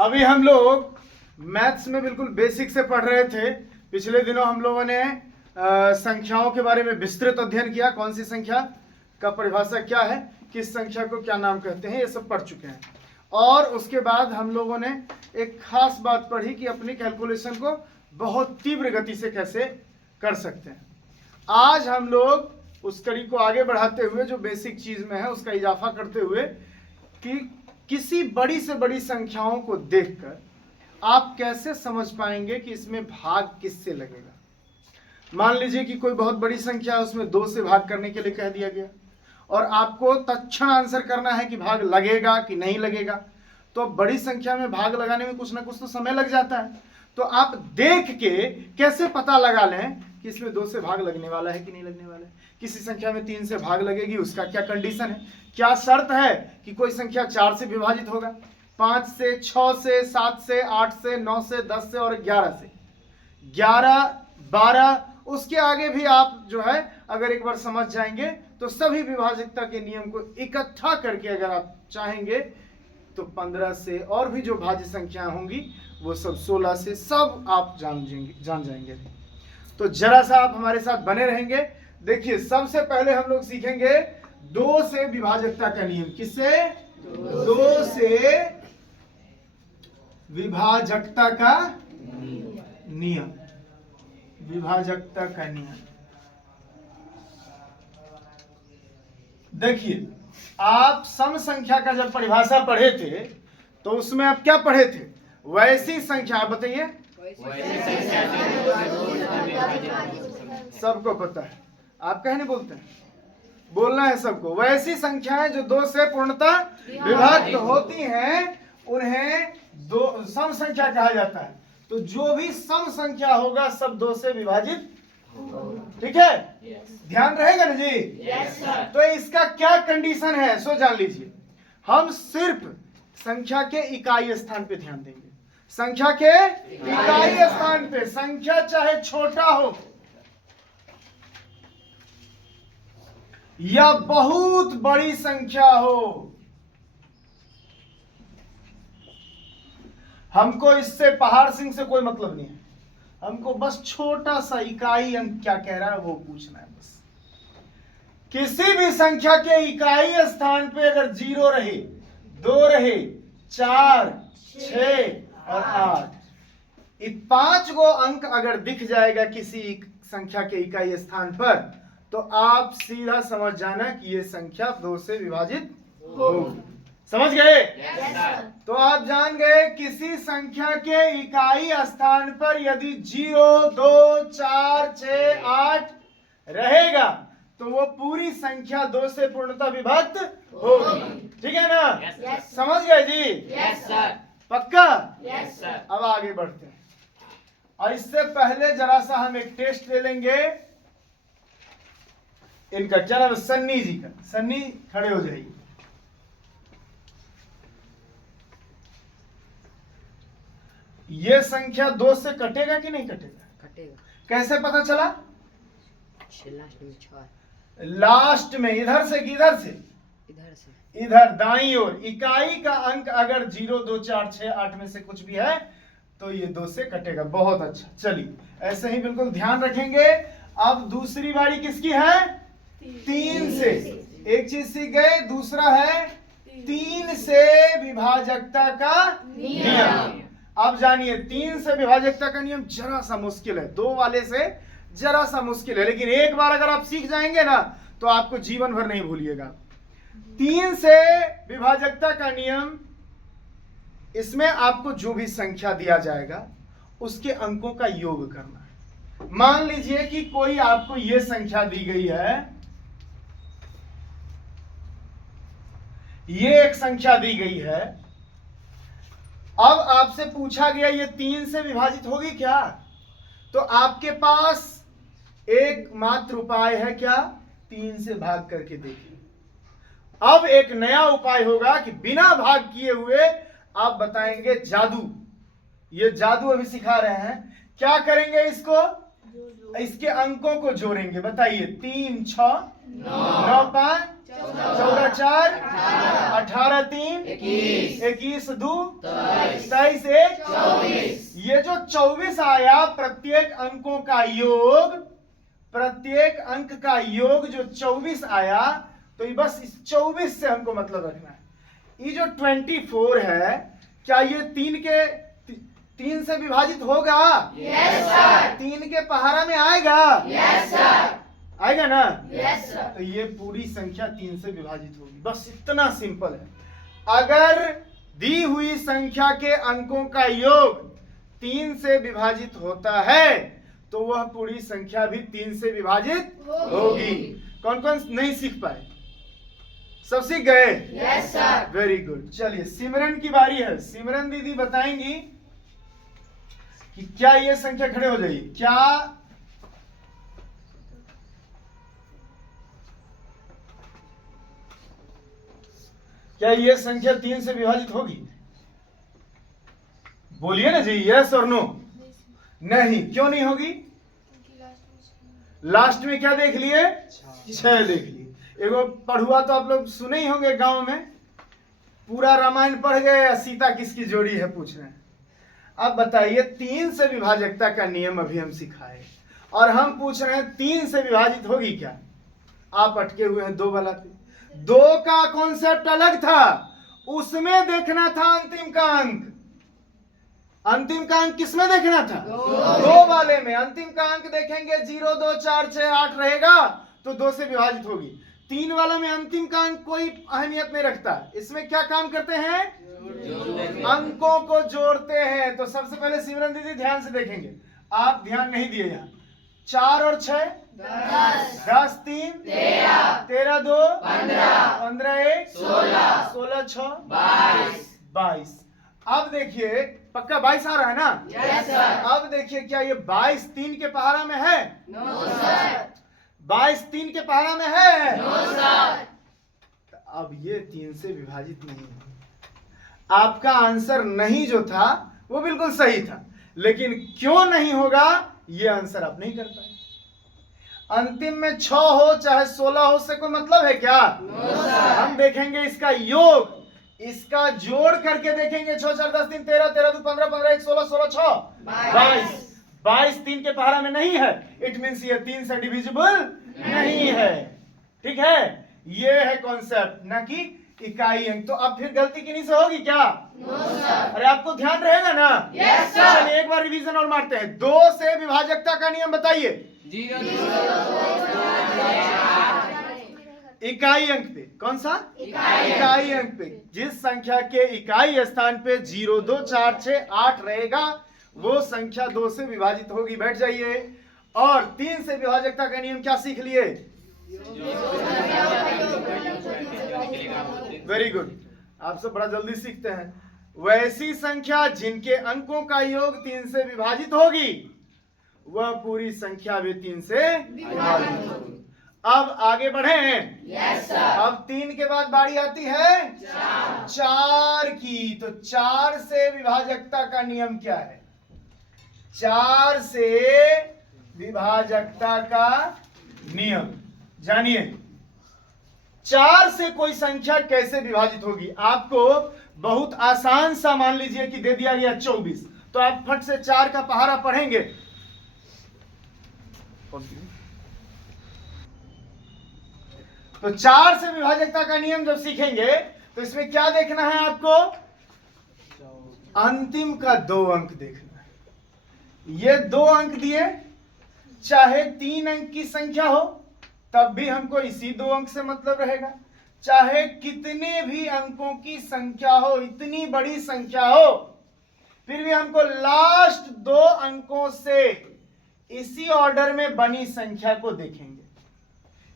अभी हम लोग मैथ्स में बिल्कुल बेसिक से पढ़ रहे थे। पिछले दिनों हम लोगों ने संख्याओं के बारे में विस्तृत अध्ययन किया। कौन सी संख्या का परिभाषा क्या है, किस संख्या को क्या नाम कहते हैं, ये सब पढ़ चुके हैं। और उसके बाद हम लोगों ने एक खास बात पढ़ी कि अपनी कैलकुलेशन को बहुत तीव्र गति से कैसे कर सकते हैं। आज हम लोग उस कड़ी को आगे बढ़ाते हुए जो बेसिक चीज में है उसका इजाफा करते हुए कि किसी बड़ी से बड़ी संख्याओं को देखकर आप कैसे समझ पाएंगे कि इसमें भाग किससे लगेगा। मान लीजिए कि कोई बहुत बड़ी संख्या है, उसमें 2 से भाग करने के लिए कह दिया गया और आपको तत्क्षण आंसर करना है कि भाग लगेगा कि नहीं लगेगा। तो बड़ी संख्या में भाग लगाने में कुछ ना कुछ तो समय लग जाता है। तो आप देख के कैसे पता लगा लें कि इसमें 2 से भाग लगने वाला है कि नहीं लगने वाला है। किसी संख्या में 3 से भाग लगेगी, उसका क्या कंडीशन है, क्या शर्त है कि कोई संख्या 4 से विभाजित होगा, 5 से, 6 से, 7 से, 8 से, 9 से, 10 से और 11 से, 11, 12, उसके आगे भी आप जो है अगर एक बार समझ जाएंगे तो सभी विभाजकता के नियम को इकट्ठा करके अगर आप चाहेंगे तो 15 से और भी जो भाज्य संख्याएं होंगी वो सब 16 से सब आप जान जाएंगे। तो जरा सा आप हमारे साथ बने रहेंगे। देखिए, सबसे पहले हम लोग सीखेंगे 2 से विभाजकता का नियम। किससे? 2 से विभाजकता का नियम। विभाजकता का नियम देखिए, आप सम संख्या का जब परिभाषा पढ़े थे तो उसमें आप क्या पढ़े थे? वैसी संख्या। आप बताइए, सबको पता है, आप कहे नहीं बोलते हैं, बोलना है सबको। वैसी संख्याएं जो 2 से पूर्णतः विभक्त होती हैं उन्हें सम संख्या कहा जाता है। तो जो भी सम संख्या होगा सब 2 से विभाजित, ठीक है? ध्यान रहेगा ना जी? तो इसका क्या कंडीशन है सो जान लीजिए। हम सिर्फ संख्या के इकाई स्थान पे ध्यान देंगे। संख्या के इकाई स्थान पे, संख्या चाहे छोटा हो या बहुत बड़ी संख्या हो, हमको इससे पहाड़ सिंह से कोई मतलब नहीं है। हमको बस छोटा सा इकाई अंक क्या कह रहा है वो पूछना है बस। किसी भी संख्या के इकाई स्थान पे अगर 0 रहे, 2 रहे, 4, 6 और 8, ये 5 गो अंक अगर दिख जाएगा किसी संख्या के इकाई स्थान पर तो आप सीधा समझ जाना कि ये संख्या 2 से विभाजित होगी। समझ गए? तो आप जान गए किसी संख्या के इकाई स्थान पर यदि 0, 2, 4, 6, 8 रहेगा तो वो पूरी संख्या 2 से पूर्णतः विभक्त होगी। ठीक है ना? समझ गए जी? पक्का? अब आगे बढ़ते हैं और इससे पहले जरा सा हम एक टेस्ट ले लेंगे। इनका क्या नाम है? सन्नी जी का। सन्नी, खड़े हो जाइए। ये संख्या 2 से कटेगा कि नहीं कटेगा? कटेगा। कैसे पता चला? लास्ट में 6, लास्ट में इधर से किधर से? इधर से, इधर दाईं ओर। इकाई का अंक अगर 0, 2, 4, 6, 8 में से कुछ भी है तो ये 2 से कटेगा। बहुत अच्छा, चलिए ऐसे ही बिल्कुल ध्यान रखेंगे। अब दूसरी बारी किसकी है? 3 से। एक चीज सीख गए, दूसरा है 3 से विभाजकता का नियम। अब जानिए 3 से विभाजकता का नियम जरा सा मुश्किल है, 2 वाले से जरा सा मुश्किल है, लेकिन एक बार अगर आप सीख जाएंगे ना तो आपको जीवन भर नहीं भूलिएगा। 3 से विभाजकता का नियम, इसमें आपको जो भी संख्या दिया जाएगा उसके अंकों का योग करना है। मान लीजिए कि कोई आपको यह संख्या दी गई है, ये एक संख्या दी गई है। अब आपसे पूछा गया ये 3 से विभाजित होगी क्या? तो आपके पास एकमात्र उपाय है क्या? 3 से भाग करके देखिए। अब एक नया उपाय होगा कि बिना भाग किए हुए आप बताएंगे जादू। ये जादू अभी सिखा रहे हैं। क्या करेंगे इसको? इसके अंकों को जोड़ेंगे। बताइए, 3 6 9 5 14 4 18 3 21 2 23 1 24। ये जो 24 आया, प्रत्येक अंकों का योग, प्रत्येक अंक का योग जो 24 आया, तो ये बस इस 24 से हमको मतलब रखना है। ये जो 24 है, क्या ये 3 से विभाजित होगा? Yes sir. 3 के पहाड़ा में आएगा? Yes sir. आएगा ना? Yes sir. तो ये पूरी संख्या 3 से विभाजित होगी। बस इतना सिंपल है। अगर दी हुई संख्या के अंकों का योग 3 से विभाजित होता है, तो वह पूरी संख्या भी 3 से विभाजित होगी। कौन कौन नहीं सीख पाए? सब सीख गए? Yes sir. Very good. चलिए, सिमरन की बारी है। सिमरन दीदी बताएंगी कि क्या ये संख्या, खड़े हो जाइए, क्या ये संख्या 3 से विभाजित होगी? बोलिए ना जी, यस और नो। नहीं, क्यों नहीं होगी? लास्ट में क्या देख लिए? 6 देख लिए। एगो पढ़ुआ तो आप लोग सुने ही होंगे गांव में, पूरा रामायण पढ़ गए, सीता किसकी जोड़ी है पूछ रहे हैं। अब बताइए, 3 से विभाजकता का नियम अभी हम सिखाए, और हम पूछ रहे हैं 3 से विभाजित होगी क्या? आप अटके हुए हैं 2 वाला पे। 2 का कॉन्सेप्ट अलग था, उसमें देखना था अंतिम का अंक। अंतिम का अंक किसमें देखना था? 2 वाले में। अंतिम का अंक देखेंगे 0 2 4 6 8 रहेगा, तो 2 से विभाजित होगी। 3 वाला में अंतिम का अंक कोई अहमियत नहीं रखता। इसमें क्या काम करते हैं? अंकों को जोड़ते हैं। तो सबसे पहले सिमरन दीदी ध्यान से देखेंगे, आप ध्यान नहीं दिए। यहाँ 4 और 6 10 3 13 2 15 1 16 6 22। अब देखिए, पक्का 22 आ रहा है ना? Yes sir. अब देखिए, क्या ये 22 3 के पहाड़ा में है? No sir. 22 3 के पहाड़ा में है? No sir. अब ये 3 से विभाजित नहीं है। आपका आंसर नहीं जो था वो बिल्कुल सही था, लेकिन क्यों नहीं होगा ये आंसर आप नहीं कर पाए। अंतिम में 6 हो चाहे 16 हो, से कोई मतलब है क्या? No sir. हम देखेंगे इसका योग, इसका जोड़ करके देखेंगे। 6 4 10 3 13 13 2 15 15 1 16 16 6 22। 22 3 के पहाड़ा में नहीं है, इट मीन्स ये 3 से डिविजिबल नहीं है। ठीक है, ये है कॉन्सेप्ट, ना कि इकाई अंक। तो अब फिर गलती किन्हीं से होगी क्या? No sir. अरे आपको ध्यान रहेगा ना? Yes sir. चलिए एक बार रिवीजन और मारते हैं। 2 से विभाजकता का नियम बताइए। इकाई अंक पे। कौन सा? इकाई अंक पे। जिस संख्या के इकाई स्थान पे 0 2 4 6 8 रहेगा, वो संख्या 2 से विभाजित होगी। बैठ जाइए। और 3 से विभाजकता का नियम क्या सीख लिए? वेरी गुड, आप सब बड़ा जल्दी सीखते हैं। वैसी संख्या जिनके अंकों का योग 3 से विभाजित होगी, वह पूरी संख्या भी 3 से विभाजित होगी। अब आगे बढ़े। Yes sir. अब 3 के बाद बारी आती है 4 की। तो 4 से विभाजकता का नियम क्या है? 4 से विभाजकता का नियम जानिए। 4 से कोई संख्या कैसे विभाजित होगी? आपको बहुत आसान सा मान लीजिए कि दे दिया गया 24, तो आप फट से 4 का पहाड़ा पढ़ेंगे। तो 4 से विभाजकता का नियम जब सीखेंगे, तो इसमें क्या देखना है आपको? अंतिम का 2 अंक देखना है। ये 2 अंक दिए, चाहे 3 अंक की संख्या हो तब भी हमको इसी 2 अंक से मतलब रहेगा। चाहे कितने भी अंकों की संख्या हो, इतनी बड़ी संख्या हो, फिर भी हमको लास्ट 2 अंकों से इसी ऑर्डर में बनी संख्या को देखेंगे।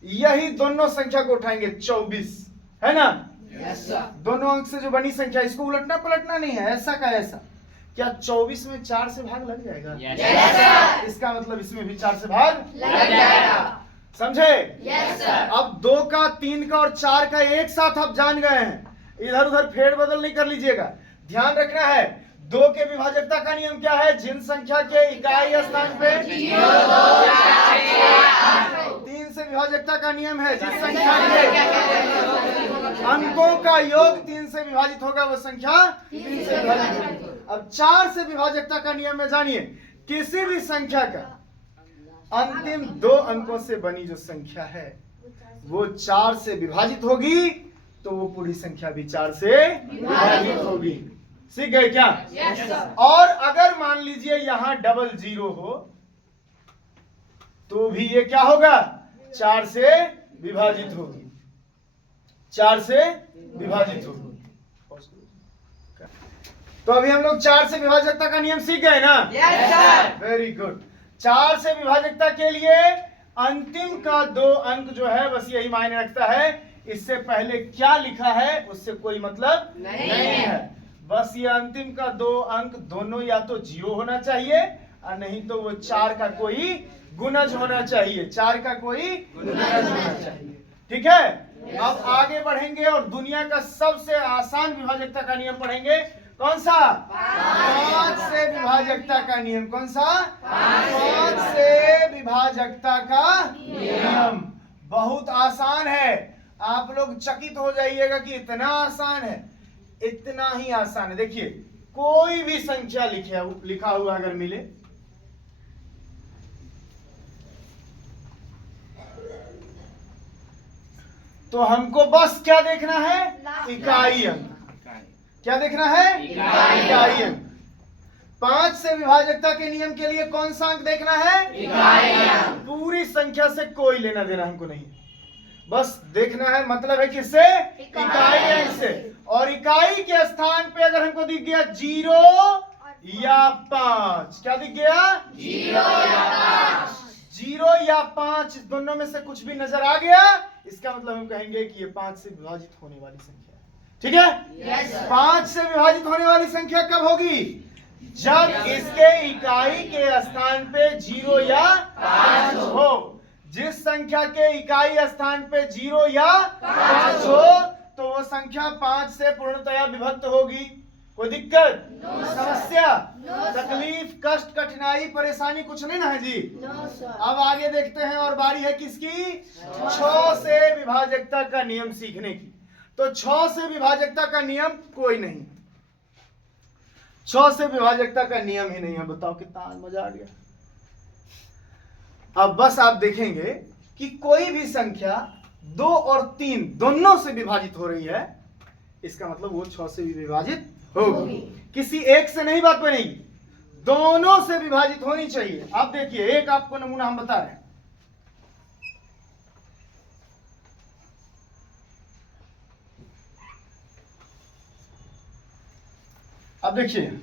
यही दोनों संख्या को उठाएंगे। 24 है ना? Yes sir. दोनों अंक से जो बनी संख्या, इसको उलटना पलटना नहीं है, ऐसा का ऐसा। क्या 24 में 4 से भाग लग जाएगा? Yes sir. इसका मतलब इसमें भी 4 से भाग लग जाएगा। समझे? Yes sir. अब 2 का 3 का और 4 का एक साथ आप जान गए हैं। इधर उधर फेर बदल नहीं कर लीजिएगा। ध्यान रखना है, 2 के विभाजकता का नियम क्या है? जिन संख्या के इकाई स्थान पे 3 से विभाजकता का नियम है जिस संख्या के अंकों का योग 3 से विभाजित होगा वो संख्या 3 से विभाजित होगी। अब 4 से विभाजकता का नियम में जानिए, किसी भी संख्या का अंतिम 2 अंकों से बनी जो संख्या है वो 4 से विभाजित होगी तो वो पूरी संख्या भी 4 से विभाजित होगी। सीख गए क्या? और अगर मान लीजिए यहां डबल 0 हो तो भी ये क्या होगा? 4 से विभाजित होगी, 4 से विभाजित होगी। तो अभी हम लोग 4 से विभाजकता का नियम सीख गए ना? Very good. 4 से विभाजकता के लिए अंतिम का 2 अंक जो है बस यही मायने रखता है, इससे पहले क्या लिखा है उससे कोई मतलब नहीं है। बस ये अंतिम का 2 अंक दोनों या तो 0 होना चाहिए और नहीं तो वो 4 का कोई गुणज होना चाहिए, 4 का कोई गुणज होना चाहिए। ठीक है, अब आगे बढ़ेंगे और दुनिया का सबसे आसान विभाजकता का नियम पढ़ेंगे। कौन सा? 5 से विभाजकता का नियम। कौन सा? 5 से विभाजकता का नियम। बहुत आसान है, आप लोग चकित हो जाइएगा कि इतना आसान है, इतना ही आसान है। देखिए, कोई भी संख्या लिखा हुआ अगर मिले तो हमको बस क्या देखना है? इकाई अंक। क्या देखना है? इकाई अंक। 5 से विभाजकता के नियम के लिए कौन सा अंक देखना है? इकाई अंक। पूरी संख्या से कोई लेना देना हमको नहीं, बस देखना है मतलब है किससे? इकाई अंक से। और इकाई के स्थान पे अगर हमको दिख गया 0 या 5, क्या दिख गया? 0 या 5 दोनों में से कुछ भी नजर आ गया, इसका मतलब हम कहेंगे कि ये 5 से विभाजित होने वाली संख्या है। ठीक है? 5 से विभाजित होने वाली संख्या कब होगी? जब इसके इकाई के स्थान पे 0 या 5 हो। जिस संख्या के इकाई स्थान पे 0 या 5 हो तो वो संख्या 5 से पूर्णतया विभक्त होगी। कोई दिक्कत, समस्या, तकलीफ, कष्ट, कठिनाई, परेशानी कुछ नहीं ना है जी? अब आगे देखते हैं और बारी है किसकी? 6 से विभाजकता का नियम सीखने की। तो 6 से विभाजकता का नियम कोई नहीं, 6 से विभाजकता का नियम ही नहीं है। बताओ कितना मजा आ गया। अब बस आप देखेंगे कि कोई भी संख्या 2 और 3 दोनों से विभाजित हो रही है, इसका मतलब वो 6 से भी विभाजित होगी। किसी एक से नहीं बात बनेगी, दोनों से विभाजित होनी चाहिए। आप देखिए, एक आपको नमूना हम बता रहे हैं। अब देखिए,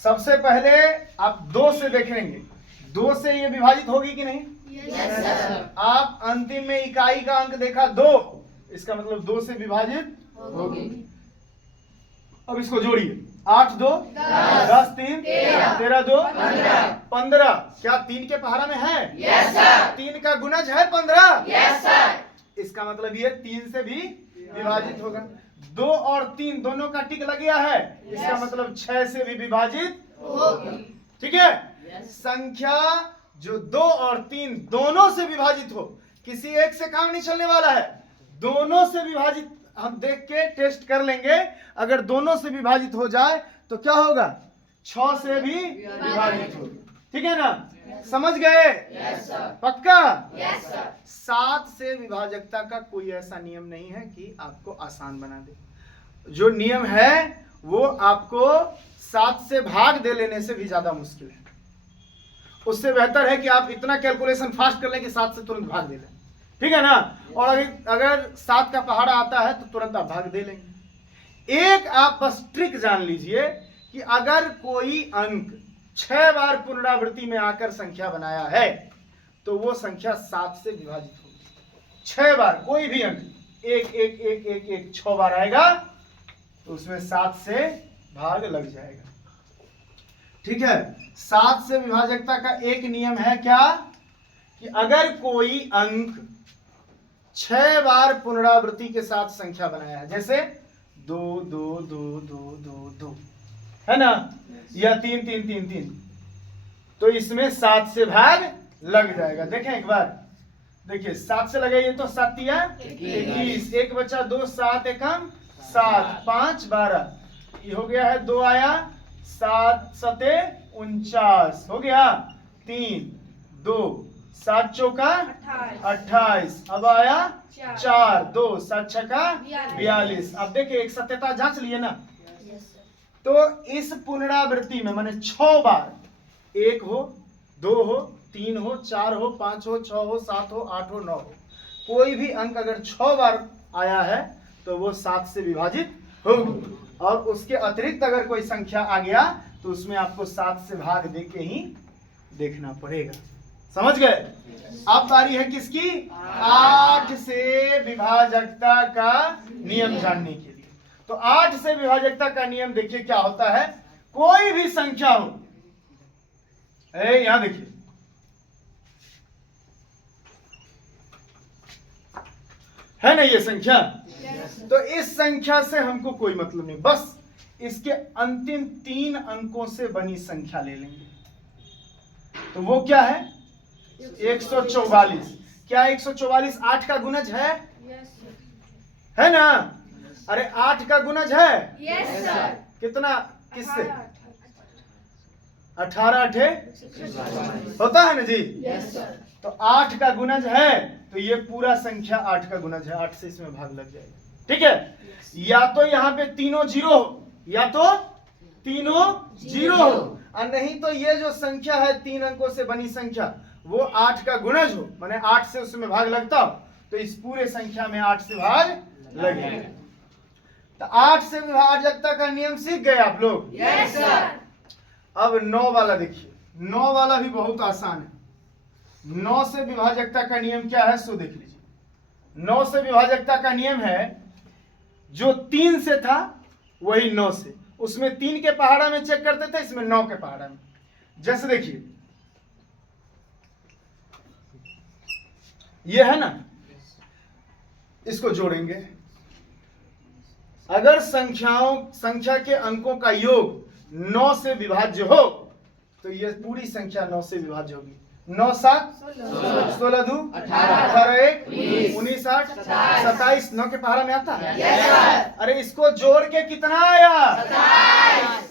सबसे पहले आप 2 से देखेंगे, 2 से ये विभाजित होगी कि नहीं? आप अंतिम में इकाई का अंक देखा 2, इसका मतलब 2 से विभाजित होगी। अब इसको जोड़िए, 8 2 10 3 13 2 15। क्या 3 के पहाड़ा में है? 3 का गुणज है 15। इसका मतलब ये 3 से भी विभाजित होगा। 2 और 3 दोनों का टिक लग गया है, इसका मतलब 6 से भी विभाजित होगी। ठीक है? संख्या जो 2 और 3 दोनों से विभाजित हो, किसी एक से काम नहीं चलने वाला है, दोनों से विभाजित हम देख के टेस्ट कर लेंगे। अगर दोनों से विभाजित हो जाए तो क्या होगा? 6 से भी विभाजित होगा। ठीक है ना? समझ गए? पक्का? 7 से विभाजकता का कोई ऐसा नियम नहीं है कि आपको आसान बना दे। जो नियम है वो आपको 7 से भाग दे लेने से भी ज्यादा मुश्किल है। उससे बेहतर है कि आप इतना कैलकुलेशन फास्ट कर लें कि 7 से तुरंत भाग दे लें। ठीक है ना? और अगर 7 का पहाड़ा आता है तो तुरंत आप भाग दे लेंगे। एक आप बस ट्रिक जान लीजिए कि अगर कोई अंक 6 बार पुनरावृत्ति में आकर संख्या बनाया है तो वो संख्या 7 से विभाजित होगी। 6 बार कोई भी अंक 1 1 1 1 1 6 बार आएगा तो उसमें 7 से भाग लग जाएगा। ठीक है? 7 से विभाजकता का एक नियम है क्या? कि अगर कोई अंक 6 बार पुनरावृत्ति के साथ संख्या बनाया है, जैसे 2 2 2 2 2 2 है ना, या 3 3 3 3, तो इसमें 7 से भाग लग जाएगा। देखें एक बार, देखिए 7 से लगाइए तो 7 तिया 21, एक बचा 2, 7 एकम 7, 5 12, ये हो गया है 2 आया, 7 सते 49 हो गया, 3 2 7 चौका 28, अब आया 4 2 7 छक्का 42। अब देखिए एक सत्यता जांच लिए ना, तो इस पुनरावृत्ति में माने 6 बार, 1 हो 2 हो 3 हो 4 हो 5 हो 6 हो 7 हो 8 हो 9 हो, कोई भी अंक अगर 6 बार आया है तो वो 7 से विभाजित होगी, और उसके अतिरिक्त अगर कोई संख्या आ गया तो उसमें आपको 7 से भाग दे के ही देखना पड़ेगा। समझ गए? अब बारी है किसकी? 8 से विभाजकता का नियम जानने के लिए। तो 8 से विभाजकता का नियम देखिए क्या होता है। कोई भी संख्या हो, यहां देखिए, है ना ये संख्या, तो इस संख्या से हमको कोई मतलब नहीं, बस इसके अंतिम 3 अंकों से बनी संख्या ले लेंगे। तो वो क्या है? 144। क्या 144 8 का गुणज है ना? अरे 8 का गुणज है। Yes sir. कितना? किससे? 18 8 होता है ना जी। Yes sir. तो 8 का गुणज है, तो ये पूरा संख्या 8 का गुणज है, 8 से इसमें भाग लग जाएगा। ठीक है, या तो यहाँ पे तीनों जीरो हो, या तो तीनों जीरो हो, और नहीं तो ये जो संख्या है 3 अंकों से बनी संख्या वो 8 का गुणज हो, माने 8 से उसमें भाग लगता हो, तो इस पूरे संख्या में 8 से भाग लगेगा। तो 8 से विभाजकता का नियम सीख गए आप लोग? Yes sir. अब 9 वाला देखिए, 9 वाला भी बहुत आसान है। 9 से विभाजकता का नियम क्या है सो देख लीजिए। 9 से विभाजकता का नियम है, जो 3 से था वही 9 से, उसमें 3 के पहाड़ा में चेक करते थे, इसमें 9 के पहाड़ा में। जैसे देखिए ये है ना, इसको जोड़ेंगे, अगर संख्या के अंकों का योग 9 से विभाज्य हो तो ये पूरी संख्या 9 से विभाज्य होगी। 9 7 16 2 18 1 19 8 27, 9 के पहाड़ा में आता है। Yes sir. अरे इसको जोड़ के कितना आया?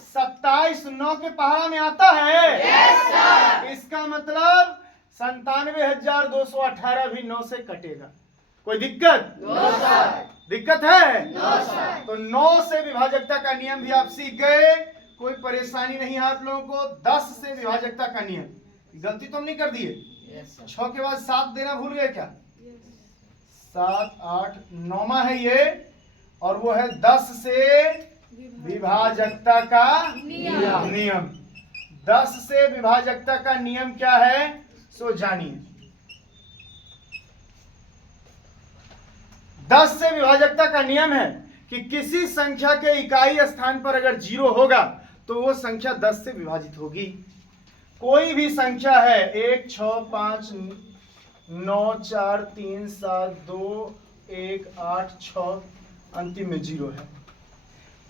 27 9 के पहाड़ा में आता है। Yes sir. इसका मतलब 97,218 भी 9 से कटेगा। कोई दिक्कत? No sir. दिक्कत है? No sir. तो 9 से विभाजकता का नियम भी आप सीख गए, कोई परेशानी नहीं है आप लोगों को। 10 से विभाजकता का नियम, गलती तो हम नहीं कर दिए? 6 के बाद 7 देना भूल गए क्या? 7 8 9वां है ये, और वो है 10 से विभाजकता का नियम। 10 से विभाजकता का नियम क्या है सो जानिए। 10 से विभाजकता का नियम है कि किसी संख्या के इकाई स्थान पर अगर 0 होगा तो वो संख्या 10 से विभाजित होगी। कोई भी संख्या है 1 6 5 9 4 3 7 2 1 8 6, अंतिम में 0 है।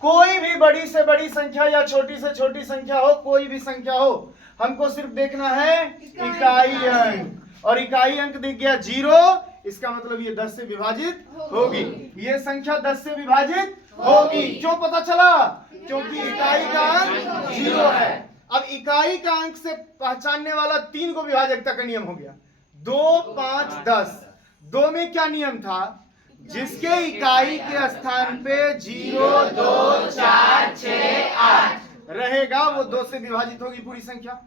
कोई भी बड़ी से बड़ी संख्या या छोटी से छोटी संख्या हो, कोई भी संख्या हो, हमको सिर्फ देखना है इकाई अंक, और इकाई अंक दिख गया 0, इसका मतलब ये 10 से विभाजित होगी। ये संख्या 10 से विभाजित होगी। क्यों पता चला? क्योंकि इकाई का अंक 0 है। अब इकाई का अंक से पहचानने वाला 3 को विभाजकता का नियम हो गया। 2 5 10। 2 में क्या नियम था? जिसके इकाई के स्थान पे 0 2 4 6 8 रहेगा वो 2 से विभाजित होगी पूरी संख्या।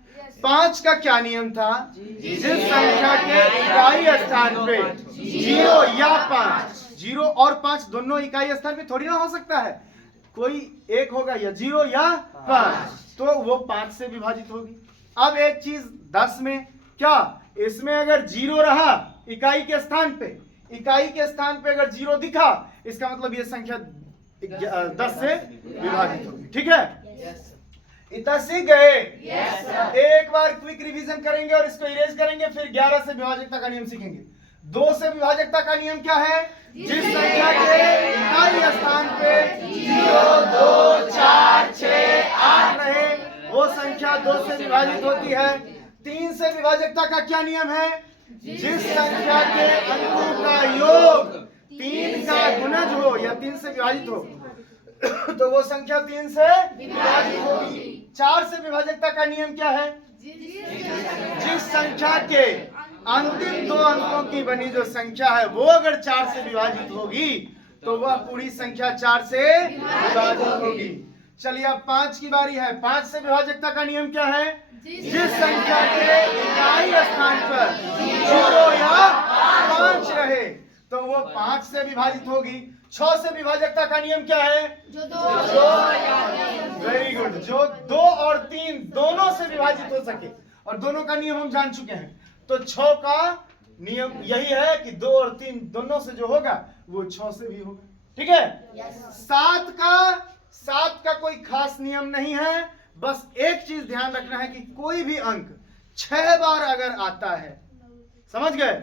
5 का क्या नियम था? जिस संख्या के इकाई स्थान पे 0 या 5, 0 और 5 दोनों इकाई स्थान पे थोड़ी ना हो सकता है, कोई एक होगा, या 0 या 5, तो वो 5 से विभाजित होगी। अब एक चीज 10 में क्या, इसमें अगर 0 रहा इकाई के स्थान पे, इकाई के स्थान पे अगर 0 दिखा, इसका मतलब ये संख्या 10 से विभाजित होगी। ठीक है, इतना सीख गए? एक बार क्विक रिवीजन करेंगे और इसको इरेज करेंगे, फिर 11 से विभाजकता का नियम सीखेंगे। 2 से विभाजकता का नियम क्या है? जिस संख्या के इकाई स्थान पे 0, 2, 4, 6, 8 रहे वो संख्या 2 से विभाजित होती है। 3 से विभाजकता का क्या नियम है? जिस संख्या के अंकों का योग 3 का गुणज हो या 3 से विभाजित हो तो वो संख्या 3 से विभाजित होगी। 4 से विभाजकता का नियम क्या है? जिस संख्या के अंतिम 2 अंकों की बनी जो संख्या है वो अगर 4 से विभाजित होगी तो वह पूरी संख्या 4 से विभाजित होगी। चलिए अब 5 की बारी है। 5 से विभाजकता का नियम क्या है? जिस संख्या के इकाई स्थान पर 0 या 5 रहे तो वो 5 से विभाजित होगी। 6 से विभाजकता का नियम क्या है? वेरी गुड, जो 2 और 3 दोनों से विभाजित हो सके, और दोनों का नियम हम जान चुके हैं। तो 6 का नियम यही है कि 2 और 3 दोनों से जो होगा वो 6 से भी होगा। ठीक है। 7 का कोई खास नियम नहीं है, बस एक चीज ध्यान रखना है कि कोई भी अंक 6 बार अगर आता है, समझ गए?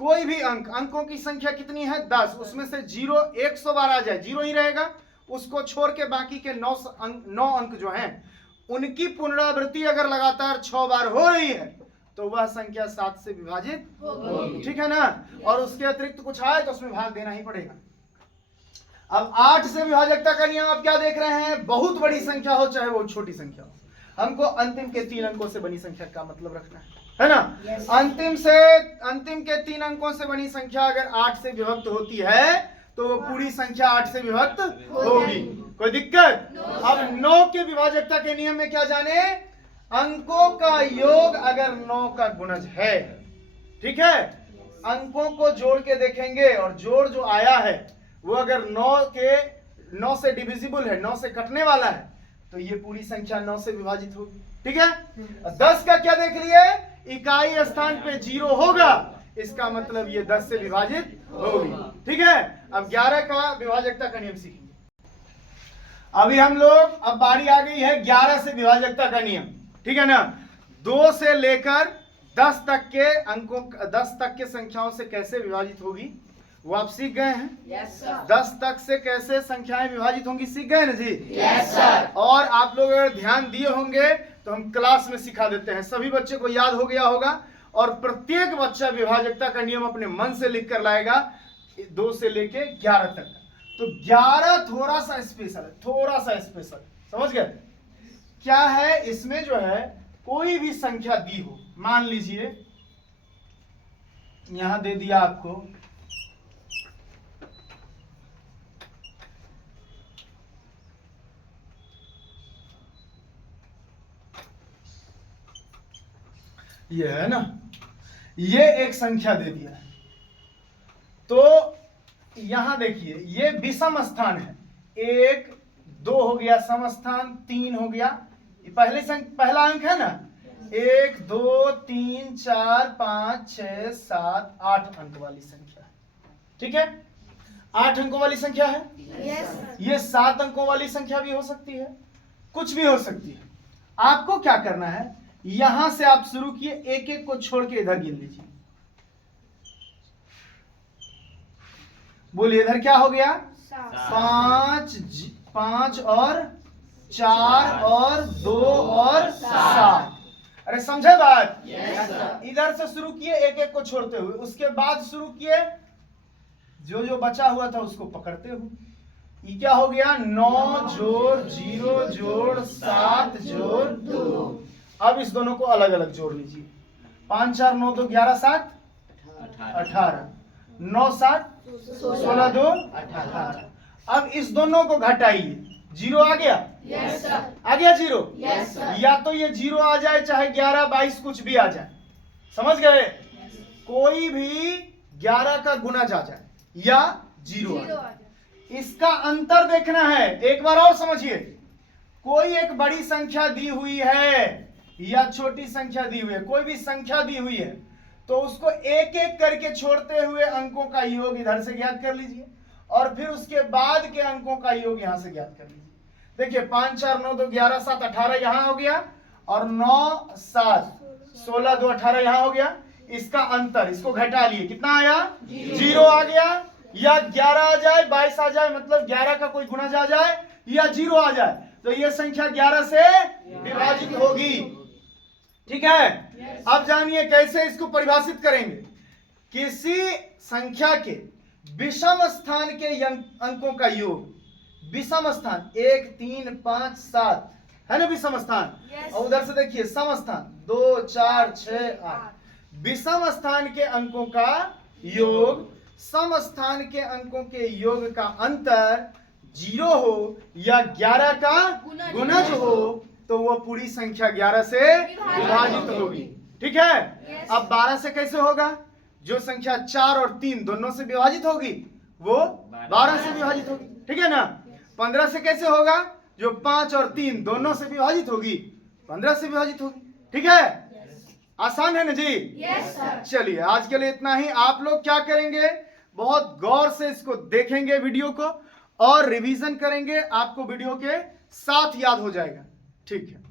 कोई भी अंकों की संख्या कितनी है? 10, उसमें से 0 100 बार आ जाए 0 ही रहेगा, उसको छोड़ के बाकी के 9 अंक जो हैं उनकी पुनरावृत्ति अगर लगातार 6 बार हो रही है तो वह संख्या 7 से विभाजित होगी। ठीक है ना? और उसके अतिरिक्त कुछ आए तो उसमें भाग देना ही पड़ेगा। अब 8 से विभाजकता का नियम आप क्या देख रहे हैं? बहुत बड़ी संख्या हो चाहे वो छोटी संख्या हो, हमको अंतिम के 3 अंकों से बनी संख्या का मतलब रखना है ना? अंतिम के 3 अंकों से बनी संख्या अगर 8 से विभक्त होती है तो वो पूरी संख्या 8 से विभक्त होगी। कोई दिक्कत? अब 9 के विभाजकता के नियम में क्या जाने? अंकों का योग अगर 9 का गुणज है, ठीक है, अंकों को जोड़ के देखेंगे और जोड़ जो आया है वो अगर 9 से डिविजिबल है, 9 से कटने वाला है, तो ये पूरी संख्या 9 से विभाजित होगी। ठीक है। 10 का क्या देख लिए? इकाई स्थान पे 0 होगा, इसका मतलब ये 10 से विभाजित होगी। ठीक है। अब 11 का विभाजकता का नियम सीखेंगे। अभी हम लोग, अब बारी आ गई है 11 से विभाजकता का नियम। ठीक है ना? 2 से लेकर 10 तक के अंकों, 10 तक के संख्याओं से कैसे विभाजित होगी वो आप सीख गए हैं। Yes sir. 10 तक से कैसे संख्याएं विभाजित होंगी सीख गए ना जी? Yes sir. और आप लोग अगर ध्यान दिए होंगे तो हम क्लास में सिखा देते हैं, सभी बच्चे को याद हो गया होगा। और प्रत्येक बच्चा विभाजकता का नियम अपने मन से लिख कर लाएगा 2 से लेके 11 तक। तो 11 थोड़ा सा स्पेशल है, थोड़ा सा स्पेशल, समझ गए? क्या है इसमें? जो है कोई भी संख्या दी हो, मान लीजिए यहां दे दिया आपको ये है ना, ये एक संख्या दे दिया है। तो यहां देखिए ये विषम स्थान है, 1 2 हो गया सम स्थान, 3 हो गया, पहला अंक है ना, 1 2 3 4 5 6 7 8 अंक वाली संख्या है। ठीक है, 8 अंकों वाली संख्या है। यस। ये 7 अंकों वाली संख्या भी हो सकती है, कुछ भी हो सकती है। आपको क्या करना है, यहां से आप शुरू किए, एक एक को छोड़ के इधर गिन लीजिए। बोलिए इधर क्या हो गया? 5 और 4 और 2 और 7। अरे समझे बात? Yes sir. इधर से शुरू किए एक एक को छोड़ते हुए, उसके बाद शुरू किए जो जो बचा हुआ था उसको पकड़ते हुए। ये क्या हो गया? 9 जोड़ 0 जोड़ 7 जोड़ 2। अब इस दोनों को अलग अलग जोड़ लीजिए। 5 4 9 2 11 7 18, 9 7 16 2 18। अब इस दोनों को घटाइए, 0 आ गया? Yes sir. आ गया 0? Yes sir. या तो ये 0 आ जाए चाहे 11 22 कुछ भी आ जाए, समझ गए? कोई भी 11 का गुणज आ जाए या 0 आ जाए, इसका अंतर देखना है। एक बार और समझिए, कोई एक बड़ी संख्या दी हुई है या छोटी संख्या दी हुई है, कोई भी संख्या दी हुई है तो उसको एक एक करके छोड़ते हुए अंकों का योग इधर से ज्ञात कर लीजिए और फिर उसके बाद के अंकों का योग यहां से ज्ञात कर लीजिए। देखिए 5 4 9 2 11 7 18 यहां हो गया और 9 7 16 2 18 यहां हो गया। इसका अंतर, इसको घटा लिए, कितना आया? 0 आ गया, या 11 आ जाए, 22 आ जाए, मतलब 11 का कोई गुणज आ जाए या 0 आ जाए, तो ये संख्या 11 से विभाजित होगी। ठीक है, अब जानिए कैसे इसको परिभाषित करेंगे। किसी संख्या के विषम स्थान के अंकों का योग, विषम स्थान 1 3 5 7 है ना विषम स्थान, और उधर से देखिए सम स्थान 2 4 6 8, विषम स्थान के अंकों का योग सम स्थान के अंकों के योग का अंतर 0 हो या 11 का गुणज हो, तो वो पूरी संख्या 11 से विभाजित होगी। ठीक है, अब 12 से कैसे होगा? जो संख्या 4 और 3 दोनों से विभाजित होगी वो 12 से विभाजित होगी। ठीक है ना। 15 से कैसे होगा? जो 5 और 3 दोनों से विभाजित होगी 15 से विभाजित होगी। ठीक है, आसान है ना जी? Yes sir. चलिए आज के लिए इतना ही। आप लोग क्या करेंगे, बहुत गौर से इसको देखेंगे वीडियो को और रिवीजन करेंगे, आपको वीडियो के साथ याद हो जाएगा। ठीक है।